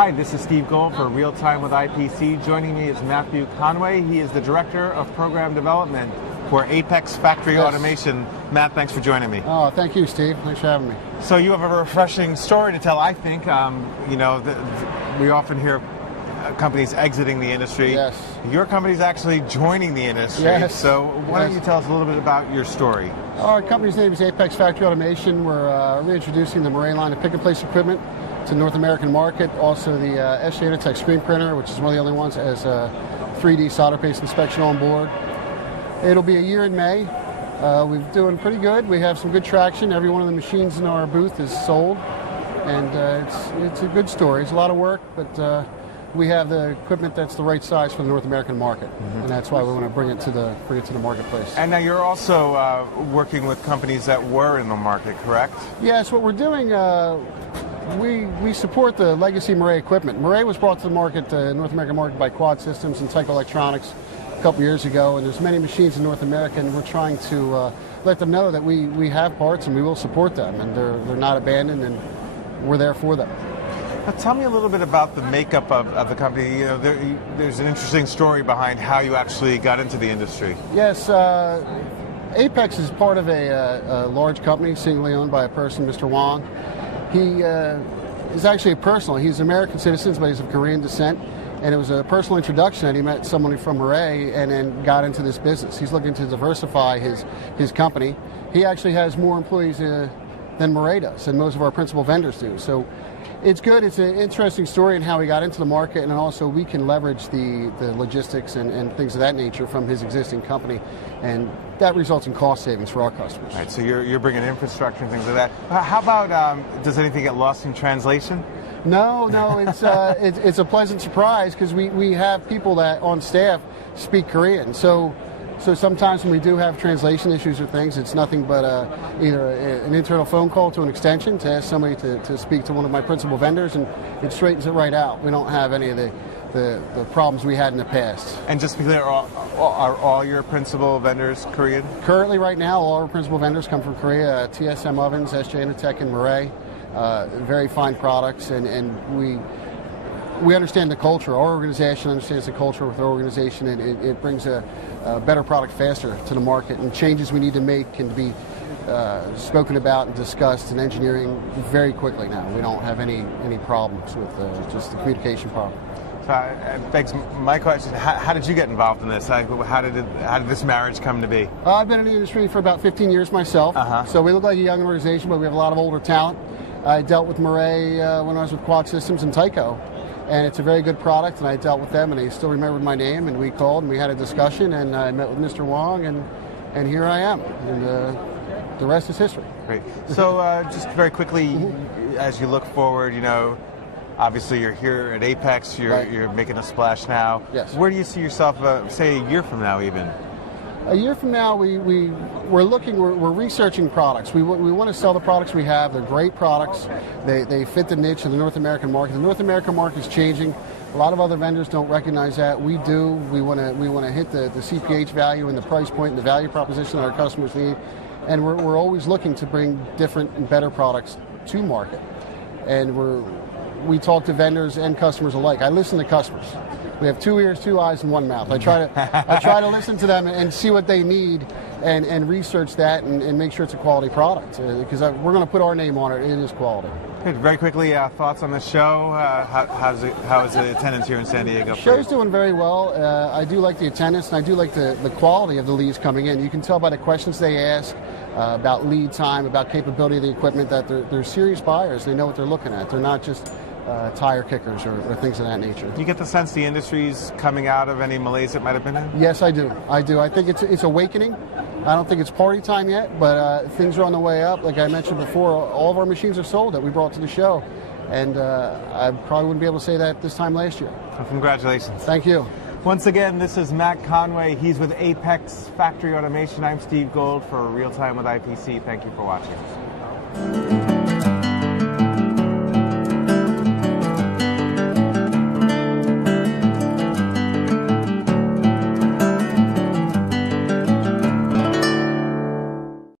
Hi, this is Steve Gold for Real Time with IPC. Joining me is Matthew Conway. He is the Director of Program Development for Apex Factory Automation. Matt, thanks for joining me. Oh, thank you, Steve. Thanks for having me. So you have a refreshing story to tell, I think. We often hear companies exiting the industry. Yes. Your company's actually joining the industry. Yes. So why don't you tell us a little bit about your story? Our company's name is Apex Factory Automation. We're reintroducing the Murray line of pick-and-place equipment to the North American market. Also the SJ screen printer, which is one of the only ones that has 3D solder paste inspection on board. It'll be a year in May. We're doing pretty good. We have some good traction. Every one of the machines in our booth is sold, and it's a good story. It's a lot of work, but we have the equipment that's the right size for the North American market, and that's why we want to bring it to the marketplace. And now you're also working with companies that were in the market, correct? Yes, what we're doing, we support the legacy Murray equipment. Murray was brought to the market, the North American market, by Quad Systems and Tyco Electronics a couple years ago, and there's many machines in North America, and we're trying to let them know that we have parts and we will support them, and they're not abandoned, and we're there for them. Now, tell me a little bit about the makeup of the company. You know, there's an interesting story behind how you actually got into the industry. Yes, Apex is part of a large company, singly owned by a person, Mr. Wong. He is actually he's an American citizen, but he's of Korean descent. And it was a personal introduction that he met someone from Murray and then got into this business. He's looking to diversify his company. He actually has more employees than Murray does, and most of our principal vendors do. So it's good. It's an interesting story in how he got into the market, and also we can leverage the logistics and things of that nature from his existing company, and that results in cost savings for our customers. All right, so you're bringing infrastructure and things like that. How about, does anything get lost in translation? No, it's a pleasant surprise because we have people that on staff speak Korean. So sometimes when we do have translation issues or things, it's nothing but either an internal phone call to an extension to ask somebody to speak to one of my principal vendors, and it straightens it right out. We don't have any of the problems we had in the past. And just to be clear, are all your principal vendors Korean? Currently, right now, all our principal vendors come from Korea. TSM Ovens, SJ and Murray. Very fine products, and we understand the culture. Our organization understands the culture with our organization, and it brings a better product faster to the market, and changes we need to make can be spoken about and discussed in engineering very quickly now. We don't have any problems with just the communication problem. So it begs my question, how did you get involved in this? How did this marriage come to be? I've been in the industry for about 15 years myself, so we look like a young organization, but we have a lot of older talent. I dealt with Murray when I was with Quad Systems and Tyco, and it's a very good product, and I dealt with them, and they still remembered my name, and we called, and we had a discussion, and I met with Mr. Wong, and here I am, and the rest is history. Great. So just very quickly, as you look forward, you know, obviously you're here at Apex, you're making a splash now. Yes. Where do you see yourself, say, a year from now even? A year from now, we're researching products. We want to sell the products we have. They're great products. They fit the niche of the North American market. The North American market is changing. A lot of other vendors don't recognize that. We do. We want to hit the CPH value and the price point and the value proposition that our customers need. And we're always looking to bring different and better products to market. And we talk to vendors and customers alike. I listen to customers. We have 2 ears, 2 eyes, and 1 mouth. I try to listen to them and see what they need and research that and make sure it's a quality product, because we're going to put our name on it. It is quality. Good. Very quickly, thoughts on the show? How is the attendance here in San Diego? The show's doing very well. I do like the attendance, and I do like the quality of the leads coming in. You can tell by the questions they ask about lead time, about capability of the equipment, that they're serious buyers. They know what they're looking at. They're not just tire kickers or things of that nature. Do you get the sense the industry's coming out of any malaise it might have been in? Yes, I do. I think it's awakening. I don't think it's party time yet, but things are on the way up. Like I mentioned before, all of our machines are sold that we brought to the show, and I probably wouldn't be able to say that this time last year. Well, congratulations. Thank you. Once again, this is Matt Conway. He's with Apex Factory Automation. I'm Steve Gold for Real Time with IPC. Thank you for watching.